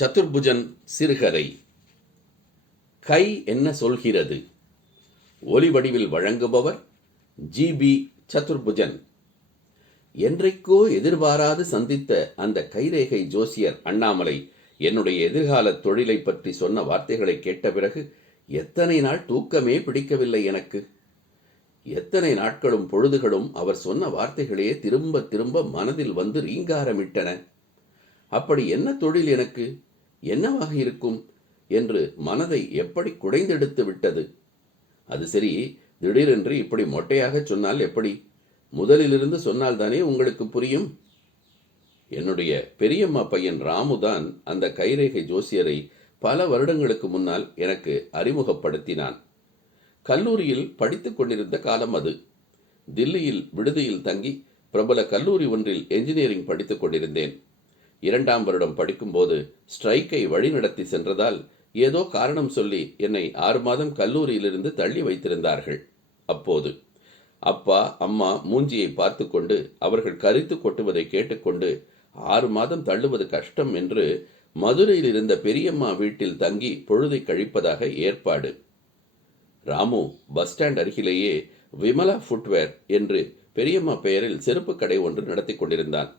சதுர்புஜன் சிறுகதை. கை என்ன சொல்கிறது? ஒலி வடிவில் வழங்குபவர் ஜிபி சதுர்புஜன். என்றைக்கோ எதிர்பாராது சந்தித்த அந்த கைரேகை ஜோசியர் அண்ணாமலை என்னுடைய எதிர்கால தொழிலை பற்றி சொன்ன வார்த்தைகளை கேட்ட பிறகு எத்தனை நாள் தூக்கமே பிடிக்கவில்லை எனக்கு. எத்தனை நாட்களும் பொழுதுகளும் அவர் சொன்ன வார்த்தைகளே திரும்ப திரும்ப மனதில் வந்து ரீங்காரமிட்டன. அப்படி என்ன தொழில் எனக்கு? என்னவாக இருக்கும் என்று மனதை எப்படி குடைந்தெடுத்து விட்டது? அது சரி திடீரென்று இப்படி மொட்டையாக சொன்னால் எப்படி? முதலிலிருந்து சொன்னால்தானே உங்களுக்கு புரியும்? என்னுடைய பெரியம்மா பையன் ராமுதான் அந்த கைரேகை ஜோசியரை பல வருடங்களுக்கு முன்னால் எனக்கு அறிமுகப்படுத்தினான். கல்லூரியில் படித்துக் கொண்டிருந்த காலம் அது. தில்லியில் விடுதியில் தங்கி பிரபல கல்லூரி ஒன்றில் என்ஜினியரிங் படித்துக் கொண்டிருந்தேன். இரண்டாம் வருடம் படிக்கும்போது ஸ்ட்ரைக்கை வழிநடத்தி சென்றதால் ஏதோ காரணம் சொல்லி என்னை ஆறு மாதம் கல்லூரியிலிருந்து தள்ளி வைத்திருந்தார்கள். அப்போது அப்பா அம்மா மூஞ்சியை பார்த்து கொண்டு அவர்கள் கரித்து கொட்டுவதை கேட்டுக்கொண்டு ஆறு மாதம் தள்ளுவது கஷ்டம் என்று மதுரையில் இருந்த பெரியம்மா வீட்டில் தங்கி பொழுதை கழிப்பதாக ஏற்பாடு. ராமு பஸ் ஸ்டாண்ட் அருகிலேயே விமலா ஃபுட்வேர் என்று பெரியம்மா பெயரில் செருப்பு கடை ஒன்று நடத்தி கொண்டிருந்தான்.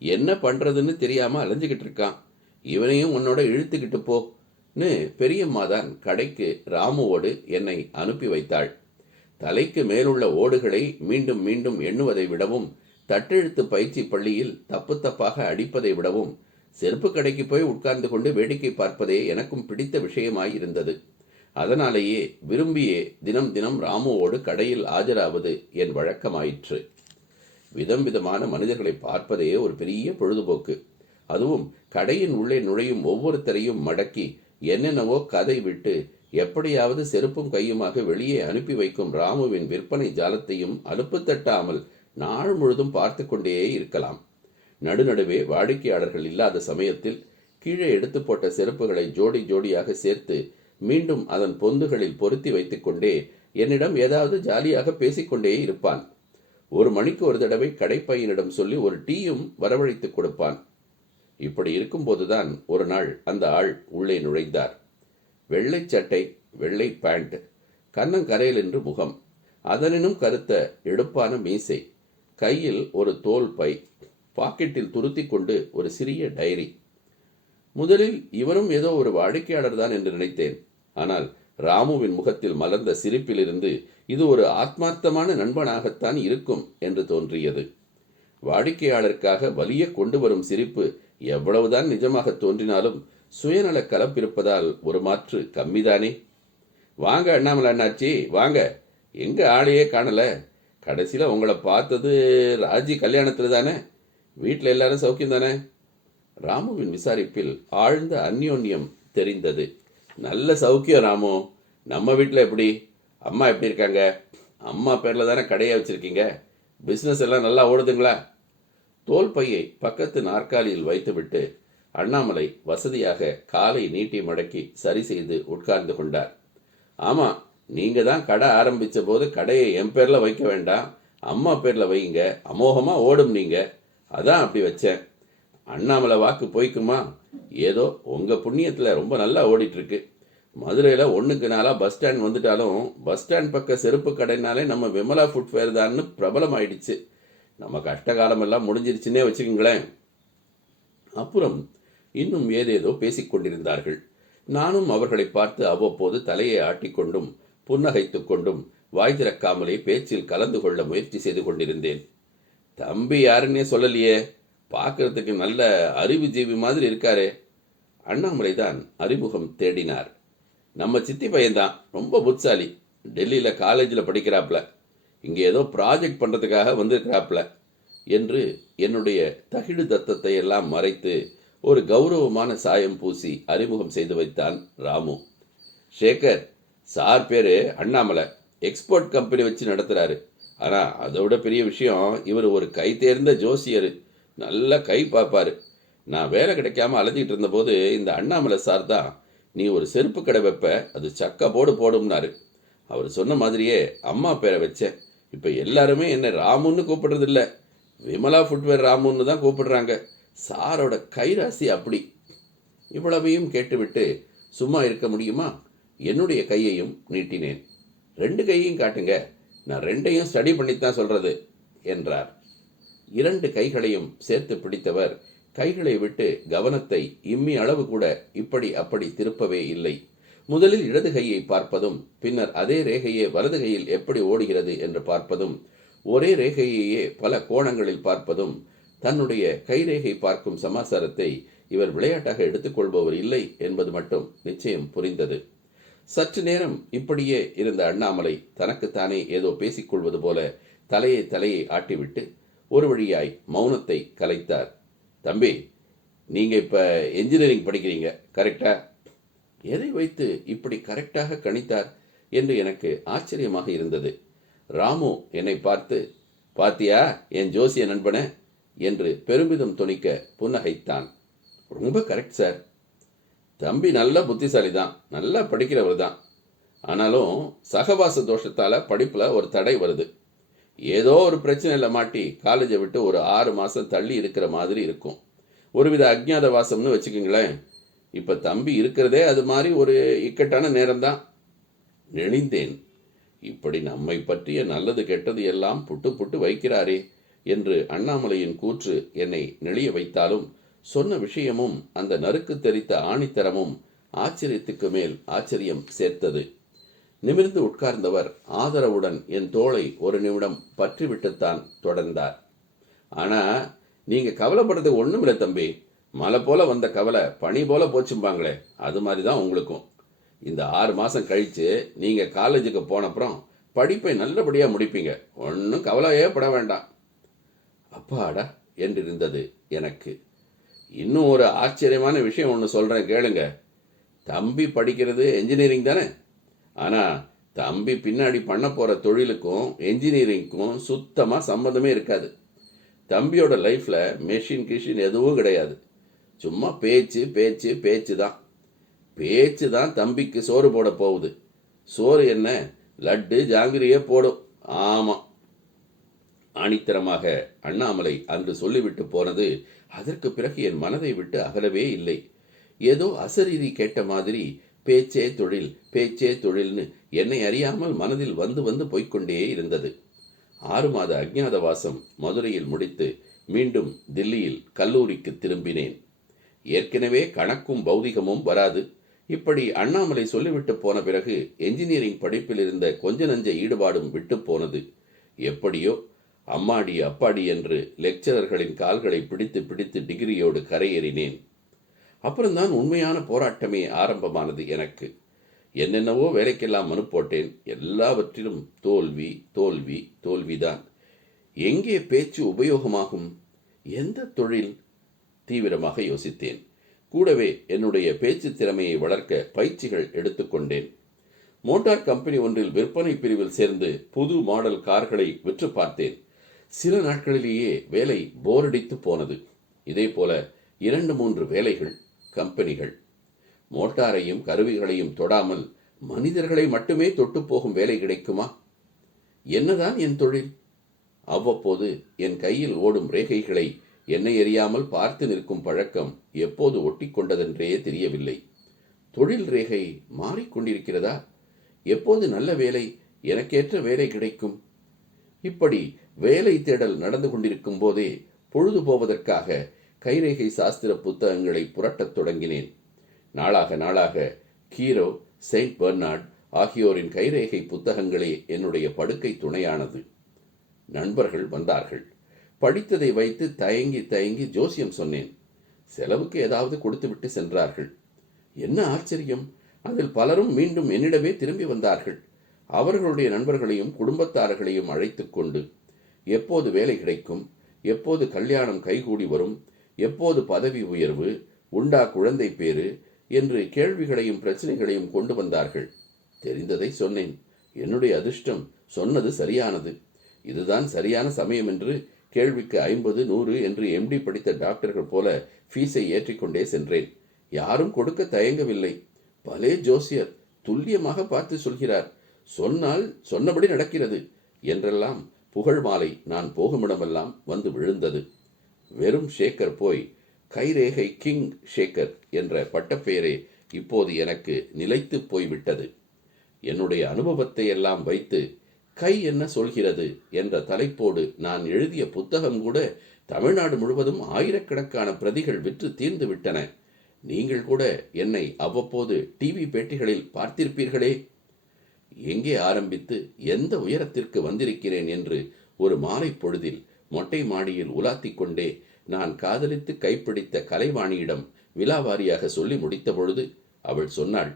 என்ன பண்றதுன்னு தெரியாம அலைஞ்சுக்கிட்டு இருக்கான். இவனையும் உன்னோட இழுத்துக்கிட்டு போன்னு பெரியம்மா தான் கடைக்கு ராமுவோடு என்னை அனுப்பி வைத்தாள். தலைக்கு மேலுள்ள ஓடுகளை மீண்டும் மீண்டும் எண்ணுவதை விடவும் தட்டெழுத்து பயிற்சி பள்ளியில் தப்பு தப்பாக அடிப்பதை விடவும் செருப்பு கடைக்கு போய் உட்கார்ந்து கொண்டு வேடிக்கை பார்ப்பதே எனக்கும் பிடித்த விஷயமாய் இருந்தது அதனாலேயே விரும்பியே தினம் தினம் ராமுவோடு கடையில் ஆஜராவது என் வழக்கமாயிற்று. விதம் விதமான மனிதர்களை பார்ப்பதே ஒரு பெரிய பொழுதுபோக்கு. அதுவும் கடையின் உள்ளே நுழையும் ஒவ்வொருத்தரையும் மடக்கி என்னென்னவோ கதை விட்டு எப்படியாவது செருப்பும் கையுமாக வெளியே அனுப்பி வைக்கும் ராமுவின் விற்பனை ஜாலத்தையும் அலுப்பு தட்டாமல் நாள் முழுதும் பார்த்து கொண்டே இருக்கலாம். நடுநடுவே வாடிக்கையாளர்கள் இல்லாத சமயத்தில் கீழே எடுத்து போட்ட செருப்புகளை ஜோடி ஜோடியாக சேர்த்து மீண்டும் அதன் பொந்துகளில் பொருத்தி வைத்துக்கொண்டே என்னிடம் ஏதாவது ஜாலியாக பேசிக்கொண்டே இருப்பான். ஒரு மணிக்கு ஒரு தடவை கடைப்பையனிடம் சொல்லி ஒரு டீயும் வரவழைத்துக் கொடுப்பான். இப்படி இருக்கும்போதுதான் ஒரு நாள் அந்த ஆள் உள்ளே நுழைந்தார். வெள்ளை சட்டை வெள்ளை பேண்ட் கன்னங்கரையில் என்று முகம் அதனினும் கருத்த எடுப்பான மீசை கையில் ஒரு தோல் பை பாக்கெட்டில் துருத்தி கொண்டு ஒரு சிறிய டைரி. முதலில் இவரும் ஏதோ ஒரு வாடிக்கையாளர் தான் என்று நினைத்தேன். ஆனால் ராமுவின் முகத்தில் மலர்ந்த சிரிப்பிலிருந்து இது ஒரு ஆத்மார்த்தமான நண்பனாகத்தான் இருக்கும் என்று தோன்றியது. வாடிக்கையாளருக்காக வலிய கொண்டு வரும் சிரிப்பு எவ்வளவுதான் நிஜமாக தோன்றினாலும் சுயநல கலப்பிருப்பதால் ஒரு மாற்று கம்மிதானே. வாங்க அண்ணாமலை அண்ணாச்சி வாங்க. எங்க ஆளையே காணல? கடைசியில் உங்களை பார்த்தது ராஜி கல்யாணத்தில் தானே வீட்டில் எல்லாரும் சௌக்கியம் தானே? ராமுவின் விசாரிப்பில் ஆழ்ந்த அந்யோன்யம் தெரிந்தது. நல்ல சௌக்கியம் ராமு. நம்ம வீட்டில் எப்படி? அம்மா எப்படி இருக்காங்க? அம்மா பேரில் தானே கடையை வச்சுருக்கீங்க? பிஸ்னஸ் எல்லாம் நல்லா ஓடுதுங்களா? தோல் பையை பக்கத்து நாற்காலியில் வைத்துவிட்டு அண்ணாமலை வசதியாக காலை நீட்டி மடக்கி சரி செய்து உட்கார்ந்து கொண்டார். ஆமாம் நீங்கள் தான் கடை ஆரம்பித்த போது கடையை என் பேரில் வைக்க வேண்டாம். அம்மா பேரில் வைங்க அமோகமாக ஓடும் நீங்கள் அதான் அப்படி வச்சேன். அண்ணாமலை வாக்கு போய்க்குமா? ஏதோ உங்கள் புண்ணியத்தில் ரொம்ப நல்லா ஓடிட்டுருக்கு மதுரையில் ஒன்றுக்கு நாளாக பஸ் ஸ்டாண்ட் வந்துட்டாலும் பஸ் ஸ்டாண்ட் பக்கம் செருப்பு கடைனாலே நம்ம விமலா ஃபுட்வேர் தான்னு பிரபலம் ஆயிடுச்சு நம்ம கஷ்டகாலமெல்லாம் முடிஞ்சிருச்சுன்னே வச்சுக்கோங்களேன். அப்புறம் இன்னும் ஏதேதோ பேசிக்கொண்டிருந்தார்கள் நானும் அவர்களை பார்த்து அவ்வப்போது தலையை ஆட்டிக்கொண்டும் புன்னகைத்து கொண்டும் வாய் திறக்காமலே பேச்சில் கலந்து கொள்ள முயற்சி செய்து கொண்டிருந்தேன். தம்பி யாருன்னே சொல்லலையே. பார்க்கறதுக்கு நல்ல அறிவுஜீவி மாதிரி இருக்காரே. அண்ணாமலை தான் அறிமுகம் தேடினார். நம்ம சித்தி பையன்தான் ரொம்ப புத்தாலி டெல்லியில் காலேஜில் படிக்கிறாப்புல. இங்கே ஏதோ ப்ராஜெக்ட் பண்ணுறதுக்காக வந்திருக்கிறாப்ல என்று என்னுடைய தகிடு தத்தத்தை எல்லாம் மறைத்து ஒரு கௌரவமான சாயம் பூசி அறிமுகம் செய்து வைத்தான் ராமு. ஷேகர் சார் பேர் அண்ணாமலை. எக்ஸ்போர்ட் கம்பெனி வச்சு நடத்துகிறாரு ஆனால் அதை விட பெரிய விஷயம் இவர் ஒரு கை தேர்ந்த ஜோசியர். நல்ல கை பார்ப்பாரு. நான் வேலை கிடைக்காம அலைஞ்சிக்கிட்டு இருந்தபோது இந்த அண்ணாமலை சார் தான் நீ ஒரு செருப்பு கடை வைப்ப அது சக்க போடு போடும்னாரு. அவர் சொன்ன மாதிரியே அம்மா பேரை வச்சேன் இப்போ எல்லாருமே என்னை ராமுன்னு கூப்பிடுறதில்ல. விமலா ஃபுட்வேர் ராமுன்னு தான் கூப்பிடுறாங்க. சாரோட கைராசி அப்படி. இவ்வளவையும் கேட்டுவிட்டு சும்மா இருக்க முடியுமா? என்னுடைய கையையும் நீட்டினேன். ரெண்டு கையையும் காட்டுங்க. நான் ரெண்டையும் ஸ்டடி பண்ணித்தான் சொல்கிறது என்றார். இரண்டு கைகளையும் சேர்த்து பிடித்தவர் கைகளை விட்டு கவனத்தை இம்மி அளவு கூட இப்படி அப்படி திருப்பவே இல்லை. முதலில் இடது கையை பார்ப்பதும் பின்னர் அதே ரேகையே வலது கையில் எப்படி ஓடுகிறது என்று பார்ப்பதும் ஒரே ரேகையையே பல கோணங்களில் பார்ப்பதும் தன்னுடைய கைரேகை பார்க்கும் சமாசாரத்தை இவர் விளையாட்டாக எடுத்துக்கொள்பவர் இல்லை என்பது மட்டும் நிச்சயம் புரிந்தது. சற்று நேரம் இப்படியே இருந்த அண்ணாமலை தனக்குத்தானே ஏதோ பேசிக்கொள்வது போல தலையை தலையை ஆட்டிவிட்டு ஒரு வழியாய் மௌனத்தை கலைத்தார். தம்பி நீங்கள் இப்போ என்ஜினியரிங் படிக்கிறீங்க கரெக்டா எதை வைத்து இப்படி கரெக்டாக கணித்தார் என்று எனக்கு ஆச்சரியமாக இருந்தது. ராமு என்னை பார்த்து பாத்தியா என் ஜோசிய நண்பனே? என்று பெருமிதம் துணிக்க புன்னகைத்தான். ரொம்ப கரெக்ட் சார் தம்பி நல்ல புத்திசாலி தான் நல்லா படிக்கிறவர் தான் ஆனாலும் சகவாச தோஷத்தால் படிப்பில் ஒரு தடை வருது. ஏதோ ஒரு பிரச்சனையில் மாட்டி காலேஜை விட்டு ஒரு ஆறு மாதம் தள்ளி இருக்கிற மாதிரி இருக்கும். ஒருவித அஜ்ஞாத வாசம்னு வச்சுக்கோங்களேன். இப்போ தம்பி இருக்கிறதே அது மாதிரி ஒரு இக்கட்டான நேரம்தான். நெளிந்தேன். இப்படி நம்மை பற்றிய நல்லது கெட்டது எல்லாம் புட்டு புட்டு வைக்கிறாரே என்று அண்ணாமலையின் கூற்று என்னை நெளிய வைத்தாலும் சொன்ன விஷயமும் அந்த நறுக்கு தெரித்த ஆணித்தரமும் ஆச்சரியத்துக்கு மேல் ஆச்சரியம் சேர்த்தது. நிமிர்ந்து உட்கார்ந்தவர் ஆதரவுடன் என் தோளை ஒரு நிமிடம் பற்றிவிட்டுத்தான் தொடர்ந்தார். ஆனா நீங்க கவலைப்படுறது ஒண்ணும் இல்லை தம்பி. மலை போல வந்த கவலை பனி போல போச்சும்பாங்களே அது மாதிரி தான் உங்களுக்கும். இந்த ஆறு மாசம் கழிச்சு நீங்க காலேஜுக்கு போனப்புறம் படிப்பை நல்லபடியா முடிப்பீங்க. ஒன்றும் கவலையே பட வேண்டாம். அப்பாடா என்றிருந்தது எனக்கு. இன்னும் ஒரு ஆச்சரியமான விஷயம் ஒன்று சொல்கிறேன் கேளுங்க. தம்பி படிக்கிறது என்ஜினியரிங் தானே? ஆனால் தம்பி பின்னாடி பண்ண போகிற தொழிலுக்கும் என்ஜினியரிங்க்கும் சுத்தமாக சம்மந்தமே இருக்காது. தம்பியோட லைஃப்பில் மெஷின் கிஷின் எதுவும் கிடையாது. சும்மா பேச்சு பேச்சு பேச்சு தான். பேச்சு தான் தம்பிக்கு சோறு போட போகுது. சோறு என்ன? லட்டு ஜாங்கிரியே போடும். ஆமாம் ஆணித்தரமாக அண்ணாமலை அன்று சொல்லிவிட்டு போனது அதற்கு பிறகு என் மனதை விட்டு அகலவே இல்லை. ஏதோ அசரீதி கேட்ட மாதிரி பேச்சே தொழில் பேச்சே தொழில்னு என்னை அறியாமல் மனதில் வந்து வந்து போய்க்கொண்டே இருந்தது. ஆறு மாத அஜ்ஞாதவாசம் மதுரையில் முடித்து மீண்டும் தில்லியில் கல்லூரிக்கு திரும்பினேன். ஏற்கனவே கணக்கும் பௌதிகமும் வராது. இப்படி அண்ணாமலை சொல்லிவிட்டு போன பிறகு என்ஜினியரிங் படிப்பில் இருந்த கொஞ்ச நஞ்ச ஈடுபாடும் விட்டு போனது. எப்படியோ அம்மாடி அப்பாடி என்று லெக்சரர்களின் கால்களை பிடித்து பிடித்து டிகிரியோடு கரையேறினேன். அப்புறம்தான் உண்மையான போராட்டமே ஆரம்பமானது எனக்கு. என்னென்னவோ வேலைக்கெல்லாம் மனு போட்டேன். எல்லாவற்றிலும் தோல்வி தோல்வி தோல்விதான். எங்கே பேச்சு உபயோகமாகும்? எந்த தொழில்? தீவிரமாக யோசித்தேன். கூடவே என்னுடைய பேச்சு திறமையை வளர்க்க பயிற்சிகள் எடுத்துக்கொண்டேன் மோட்டார் கம்பெனி ஒன்றில் விற்பனை பிரிவில் சேர்ந்து புது மாடல் கார்களை விற்று பார்த்தேன். சில நாட்களிலேயே வேலை போரடித்து போனது. இதே போல இரண்டு மூன்று வேலைகள் கம்பெனிகள். மோட்டாரையும் கருவிகளையும் தொடாமல் மனிதர்களை மட்டுமே தொட்டு போகும் வேலை கிடைக்குமா? என்னதான் என் தொழில்? அவ்வப்போது என் கையில் ஓடும் ரேகைகளை என்னை எறியாமல் பார்த்து நிற்கும் பழக்கம் எப்போது ஒட்டிக்கொண்டதென்றே தெரியவில்லை. தொழில் ரேகை மாறிக்கொண்டிருக்கிறதா எப்போது நல்ல வேலை எனக்கேற்ற வேலை கிடைக்கும்? இப்படி வேலை தேடல் நடந்து கொண்டிருக்கும் போதே பொழுது போவதற்காக கைரேகை சாஸ்திர புத்தகங்களை புரட்டத் தொடங்கினேன். நாளாக நாளாக கீரோ செயின்ட் பெர்னார்ட் ஆகியோரின் கைரேகை புத்தகங்களே என்னுடைய படுக்கை துணையானது. நண்பர்கள் வந்தார்கள். படித்ததை வைத்து தயங்கி தயங்கி ஜோசியம் சொன்னேன். செலவுக்கு ஏதாவது கொடுத்துவிட்டு சென்றார்கள். என்ன ஆச்சரியம்! அதில் பலரும் மீண்டும் என்னிடமே திரும்பி வந்தார்கள். அவர்களுடைய நண்பர்களையும் குடும்பத்தார்களையும் அழைத்து கொண்டு எப்போது வேலை கிடைக்கும்? எப்போது கல்யாணம் கைகூடி வரும்? எப்போது பதவி உயர்வு உண்டா குழந்தை பேரு என்று கேள்விகளையும் பிரச்சனைகளையும் கொண்டு வந்தார்கள். தெரிந்ததை சொன்னேன். என்னுடைய அதிர்ஷ்டம் சொன்னது சரியானது. இதுதான் சரியான சமயம் என்று கேள்விக்கு ஐம்பது நூறு என்று எம்டி படித்த டாக்டர்கள் போல ஃபீஸை ஏற்றிக்கொண்டே சென்றேன். யாரும் கொடுக்க தயங்கவில்லை. பலே ஜோசியர் துல்லியமாக பார்த்து சொல்கிறார் சொன்னால் சொன்னபடி நடக்கிறது என்றெல்லாம் புகழ் மாலை நான் போகுமிடமெல்லாம் வந்து விழுந்தது. வெறும் ஷேக்கர் போய் கைரேகை கிங் ஷேக்கர் என்ற பட்டப்பெயரே இப்போது எனக்கு நிலைத்து போய்விட்டது. என்னுடைய அனுபவத்தை எல்லாம் வைத்து கை என்ன சொல்கிறது? என்ற தலைப்போடு நான் எழுதிய புத்தகம் கூட தமிழ்நாடு முழுவதும் ஆயிரக்கணக்கான பிரதிகள் விற்று தீர்ந்து விட்டன. நீங்கள் கூட என்னை அவ்வப்போது டிவி பேட்டிகளில் பார்த்திருப்பீர்களே? எங்கே ஆரம்பித்து எந்த உயரத்திற்கு வந்திருக்கிறேன் என்று ஒரு மாலை பொழுதில் மொட்டை மாடியில் உலாத்திக் கொண்டே நான் காதலித்து கைப்பிடித்த கலைவாணியிடம் விலாவாரியாக சொல்லி முடித்த பொழுது அவள் சொன்னாள்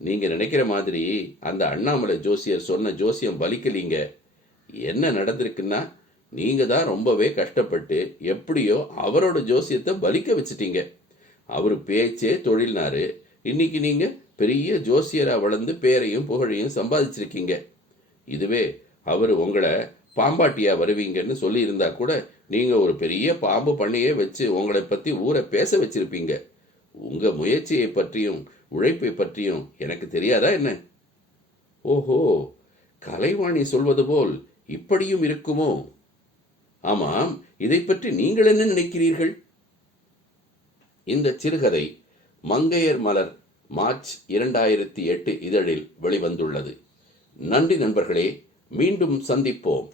நீங்க நினைக்கிற மாதிரி அந்த அண்ணாமலை ஜோசியர் சொன்ன ஜோசியம் பலிக்கலீங்க என்ன நடந்திருக்குன்னா நீங்க தான் ரொம்பவே கஷ்டப்பட்டு எப்படியோ அவரோட ஜோசியத்தை பலிக்க வச்சிட்டீங்க. அவர் பேச்சே தொழில்னாரு. இன்னைக்கு நீங்க பெரிய ஜோசியரா வளர்ந்து பேரையும் புகழையும் சம்பாதிச்சிருக்கீங்க. இதுவே அவர் உங்களை பாம்பாட்டியா வருவீங்கன்னு சொல்லியிருந்தா கூட நீங்கள் ஒரு பெரிய பாம்பு பண்ணையே வச்சு உங்களை பற்றி ஊரை பேச வச்சிருப்பீங்க. உங்கள் முயற்சியை பற்றியும் உழைப்பை பற்றியும் எனக்கு தெரியாதா என்ன? ஓஹோ கலைவாணி சொல்வது போல் இப்படியும் இருக்குமோ? ஆமாம் இதை பற்றி நீங்கள் என்ன நினைக்கிறீர்கள்? இந்த சிறுகதை மங்கையர் மலர் மார்ச் இரண்டாயிரத்தி எட்டு இதழில் வெளிவந்துள்ளது. நன்றி நண்பர்களே மீண்டும் சந்திப்போம்.